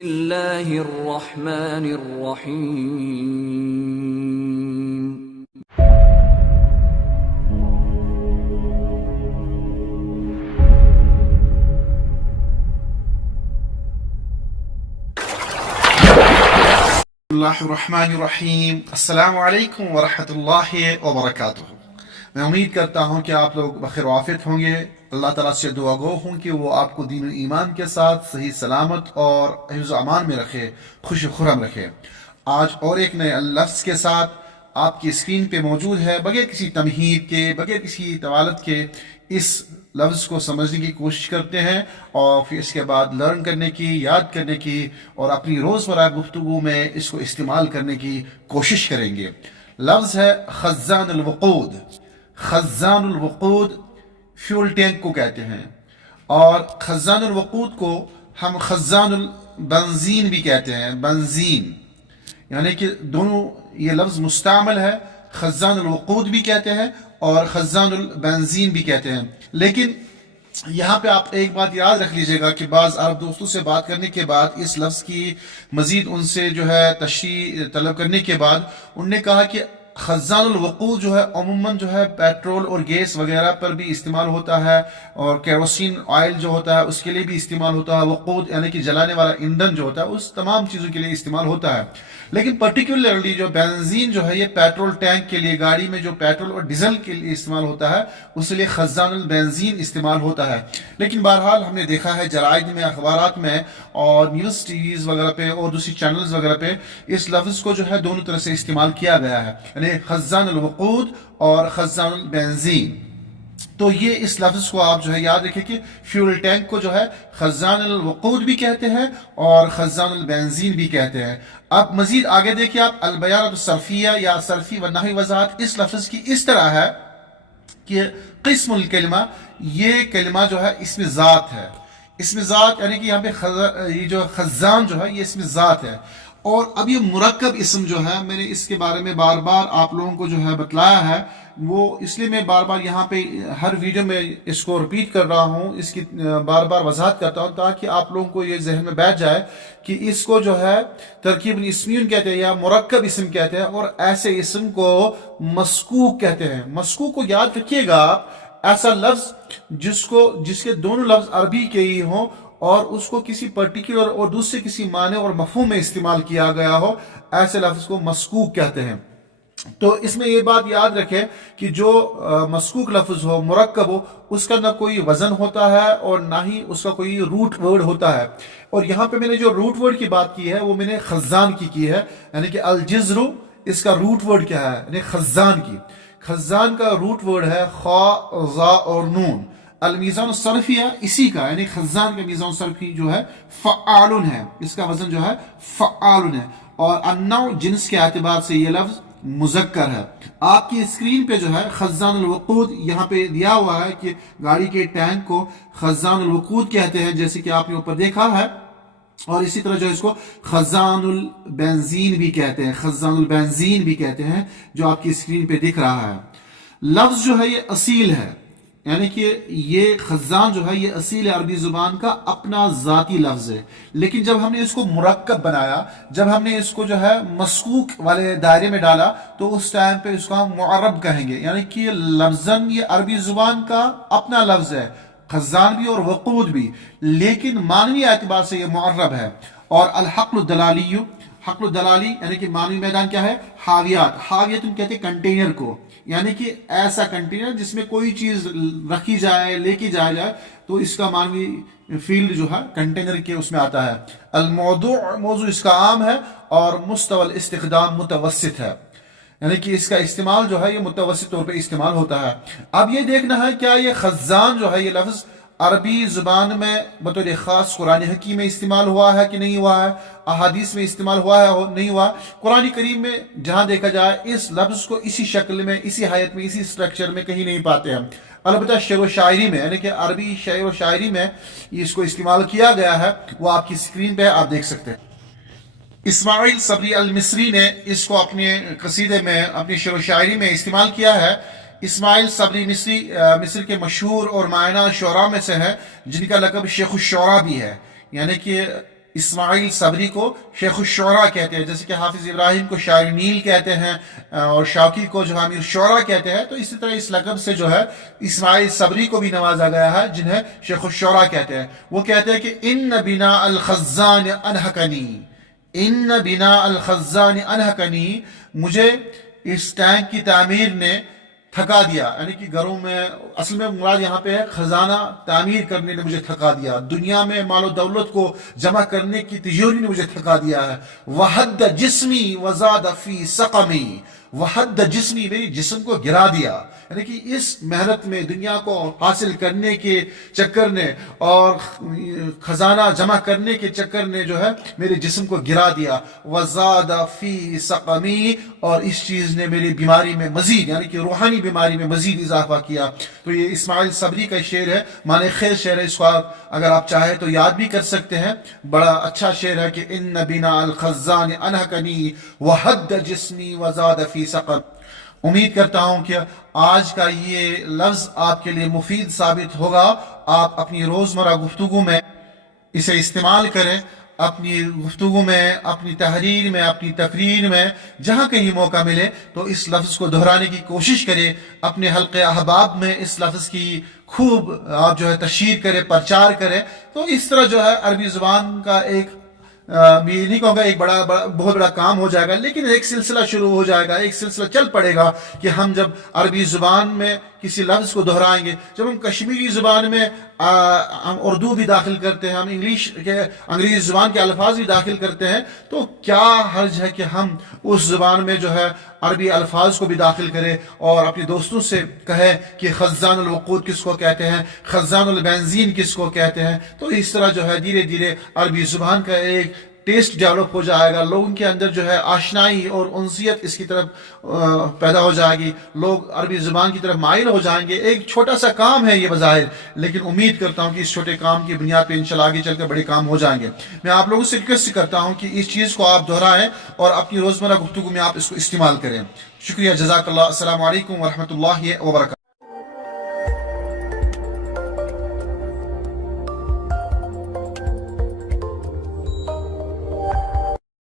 اللہ الرحمن الرحیم۔ اللہ الرحمن الرحیم۔ السلام علیکم ورحمۃ اللہ وبرکاتہ۔ میں امید کرتا ہوں کہ آپ لوگ بخیر و عافیت ہوں گے۔ اللہ تعالیٰ سے دعا گو ہوں کہ وہ آپ کو دین و ایمان کے ساتھ صحیح سلامت اور حفظ و امان میں رکھے، خوش و خرم رکھے۔ آج اور ایک نئے لفظ کے ساتھ آپ کی اسکرین پہ موجود ہے۔ بغیر کسی تمہید کے، بغیر کسی طوالت کے اس لفظ کو سمجھنے کی کوشش کرتے ہیں اور پھر اس کے بعد لرن کرنے کی، یاد کرنے کی اور اپنی روزمرہ گفتگو میں اس کو استعمال کرنے کی کوشش کریں گے۔ لفظ ہے خزان الوقود۔ خزان الوقود فیول ٹینک کو کہتے ہیں، اور خزان الوقود کو ہم خزان البنزین بھی کہتے ہیں۔ بنزین یعنی کہ دونوں یہ لفظ مستعمل ہے، خزان الوقود بھی کہتے ہیں اور خزان البنزین بھی کہتے ہیں۔ لیکن یہاں پہ آپ ایک بات یاد رکھ لیجئے گا کہ بعض عرب دوستوں سے بات کرنے کے بعد اس لفظ کی مزید ان سے جو ہے تشریح طلب کرنے کے بعد انہوں نے کہا کہ خزان الوقود جو ہے عموماً جو ہے پیٹرول اور گیس وغیرہ پر بھی استعمال ہوتا ہے، اور کیروسین آئل جو ہوتا ہے اس کے لیے بھی استعمال ہوتا ہے۔ وقود یعنی کہ جلانے والا ایندھن جو ہوتا ہے اس تمام چیزوں کے لیے استعمال ہوتا ہے۔ لیکن پرٹیکولرلی جو بنزین جو ہے یہ پیٹرول ٹینک کے لیے، گاڑی میں جو پیٹرول اور ڈیزل کے لیے استعمال ہوتا ہے اس لیے خزان البنزین استعمال ہوتا ہے۔ لیکن بہرحال ہم نے دیکھا ہے جرائد میں، اخبارات میں اور نیوز ٹی ویز وغیرہ پہ اور دوسری چینلز وغیرہ پہ اس لفظ کو جو ہے دونوں طرح سے استعمال کیا گیا ہے، یعنی خزان الوقود اور خزان البنزین۔ تو یہ اس لفظ کو آپ جو ہے یاد رکھیں کہ فیول ٹینک کو جو ہے خزان الوقود بھی کہتے ہیں اور خزان البنزین بھی کہتے ہیں۔ اب مزید آگے دیکھیں آپ، البیان الصرفیہ یا صرفی و نحوی وضاحت اس لفظ کی اس طرح ہے کہ قسم الکلمہ، یہ کلمہ جو ہے اسم ذات ہے۔ اسم ذات یعنی کہ یہاں پہ یہ جو خزان جو ہے یہ اسم ذات ہے۔ اور اب یہ مرکب اسم جو ہے، میں نے اس کے بارے میں بار بار آپ لوگوں کو جو ہے بتلایا ہے، وہ اس لیے میں بار بار یہاں پہ ہر ویڈیو میں اس کو رپیٹ کر رہا ہوں، اس کی بار بار وضاحت کرتا ہوں تاکہ آپ لوگوں کو یہ ذہن میں بیٹھ جائے کہ اس کو جو ہے ترکیب اسمیون کہتے ہیں یا مرکب اسم کہتے ہیں، اور ایسے اسم کو مسکوک کہتے ہیں۔ مسکوک کو یاد رکھیے گا آپ، ایسا لفظ جس کے دونوں لفظ عربی کے ہی ہوں اور اس کو کسی پرٹیکولر اور دوسرے کسی معنی اور مفہوم میں استعمال کیا گیا ہو، ایسے لفظ کو مسکوک کہتے ہیں۔ تو اس میں یہ بات یاد رکھیں کہ جو مسکوک لفظ ہو، مرکب ہو، اس کا نہ کوئی وزن ہوتا ہے اور نہ ہی اس کا کوئی روٹ ورڈ ہوتا ہے۔ اور یہاں پہ میں نے جو روٹ ورڈ کی بات کی ہے وہ میں نے خزان کی ہے، یعنی کہ الجزر، اس کا روٹ ورڈ کیا ہے، یعنی خزان کی۔ خزان کا روٹ ورڈ ہے خا، ظا اور نون۔ المیزان الصرفیہ اسی کا، یعنی خزان کا میزان صرفی جو ہے فعالن ہے، اس کا وزن جو ہے فعالن ہے۔ اور النوع جنس کے اعتبار سے یہ لفظ مذکر ہے۔ آپ کی اسکرین پہ جو ہے خزان الوقود یہاں پہ دیا ہوا ہے کہ گاڑی کے ٹینک کو خزان الوقود کہتے ہیں، جیسے کہ آپ نے اوپر دیکھا ہے، اور اسی طرح جو اس کو خزان البنزین بھی کہتے ہیں، خزان البنزین بھی کہتے ہیں، جو آپ کی اسکرین پہ دکھ رہا ہے۔ لفظ جو ہے یہ اصیل ہے، یعنی کہ یہ خزان جو ہے یہ اصیل عربی زبان کا اپنا ذاتی لفظ ہے۔ لیکن جب ہم نے اس کو مرکب بنایا، جب ہم نے اس کو جو ہے مسکوک والے دائرے میں ڈالا، تو اس ٹائم پہ اس کو ہم معرب کہیں گے، یعنی کہ لفظاً یہ عربی زبان کا اپنا لفظ ہے، خزان بھی اور وقود بھی، لیکن معنوی اعتبار سے یہ معرب ہے۔ اور الحقل الدلالی، حقل الدلالی یعنی کہ معنوی میدان کیا ہے، حاویات۔ حاویت کہتے ہیں کنٹینر کو، یعنی کہ ایسا کنٹینر جس میں کوئی چیز رکھی جائے، لے کے جایا جائے، تو اس کا معنوی فیلڈ جو ہے کنٹینر کے اس میں آتا ہے۔ الموضوع، موضوع اس کا عام ہے، اور مستوى الاستخدام متوسط ہے، یعنی کہ اس کا استعمال جو ہے یہ متوسط طور پہ استعمال ہوتا ہے۔ اب یہ دیکھنا ہے کیا یہ خزان جو ہے یہ لفظ عربی زبان میں بطور خاص قرآن حکیم میں استعمال ہوا ہے کہ نہیں ہوا ہے، احادیث میں استعمال ہوا ہے نہیں ہوا۔ قرآن کریم میں جہاں دیکھا جائے اس لفظ کو اسی شکل میں، اسی حیت میں، اسی اسٹرکچر میں کہیں نہیں پاتے ہیں۔ البتہ شعر و شاعری میں، یعنی کہ عربی شعر و شاعری میں اس کو استعمال کیا گیا ہے، وہ آپ کی اسکرین پہ آپ دیکھ سکتے ہیں۔ اسماعیل صبری المصری نے اس کو اپنے قصیدے میں، اپنی شعر و شاعری میں استعمال کیا ہے۔ اسماعیل صبری مصر کے مشہور اور معنی شعراء میں سے ہے، جن کا لقب شیخ الشعراء بھی ہے، یعنی کہ اسماعیل صبری کو شیخ الشعراء کہتے ہیں، جیسے کہ حافظ ابراہیم کو شاعر نیل کہتے ہیں اور شوقی کو جو امیر الشعراء کہتے ہیں، تو اسی طرح اس لقب سے جو ہے اسماعیل صبری کو بھی نوازا گیا ہے، جنہیں شیخ الشعراء کہتے ہیں۔ وہ کہتے ہیں کہ ان بناء الخزان انہکنی، ان بناء الخزان انہکنی، مجھے اس ٹینک کی تعمیر نے تھکا دیا، یعنی کہ گھروں میں، اصل میں مراد یہاں پہ ہے خزانہ تعمیر کرنے نے مجھے تھکا دیا، دنیا میں مال و دولت کو جمع کرنے کی تجوری نے مجھے تھکا دیا ہے۔ وحد جسمی وزاد فی سقمی، وحد جسمی، میری جسم کو گرا دیا، یعنی کہ اس محنت میں دنیا کو حاصل کرنے کے چکر نے اور خزانہ جمع کرنے کے چکر نے جو ہے میرے جسم کو گرا دیا۔ وزاد فی سقمی، اور اس چیز نے میری بیماری میں مزید، یعنی کہ روحانی بیماری میں مزید اضافہ کیا۔ تو یہ اسماعیل صبری کا شعر ہے، معنی خیز شعر ہے، اس کو اگر آپ چاہیں تو یاد بھی کر سکتے ہیں، بڑا اچھا شعر ہے کہ ان بنا الخزان انہکنی وحد جسمی وزاد فی سقم۔ امید کرتا ہوں کہ آج کا یہ لفظ آپ کے لیے مفید ثابت ہوگا، آپ اپنی روزمرہ گفتگو میں اسے استعمال کریں، اپنی گفتگو میں، اپنی تحریر میں، اپنی تقریر میں، جہاں کہیں موقع ملے تو اس لفظ کو دہرانے کی کوشش کریں، اپنے حلقے احباب میں اس لفظ کی خوب آپ جو ہے تشہیر کریں، پرچار کریں، تو اس طرح جو ہے عربی زبان کا ایک میں یہ نہیں کہوں گا ایک بہت بڑا کام ہو جائے گا، لیکن ایک سلسلہ شروع ہو جائے گا، ایک سلسلہ چل پڑے گا کہ ہم جب عربی زبان میں کسی لفظ کو دہرائیں گے، جب ہم کشمیری زبان میں ہم اردو بھی داخل کرتے ہیں، ہم انگریزی زبان کے الفاظ بھی داخل کرتے ہیں، تو کیا حرج ہے کہ ہم اس زبان میں جو ہے عربی الفاظ کو بھی داخل کریں اور اپنے دوستوں سے کہیں کہ خزان الوقود کس کو کہتے ہیں، خزان البنزین کس کو کہتے ہیں۔ تو اس طرح جو ہے دھیرے دھیرے عربی زبان کا ایک ٹیسٹ ڈیولپ ہو جائے گا، لوگوں کے اندر جو ہے آشنائی اور انسیت اس کی طرف پیدا ہو جائے گی، لوگ عربی زبان کی طرف مائل ہو جائیں گے۔ ایک چھوٹا سا کام ہے یہ بظاہر، لیکن امید کرتا ہوں کہ اس چھوٹے کام کی بنیاد پہ انشاءاللہ آگے چل کر بڑے کام ہو جائیں گے۔ میں آپ لوگوں سے ریکویسٹ کرتا ہوں کہ اس چیز کو آپ دہرائیں اور اپنی روزمرہ گفتگو میں آپ اس کو استعمال کریں۔ شکریہ، جزاک اللہ، السلام علیکم ورحمۃ اللہ وبرکاتہ۔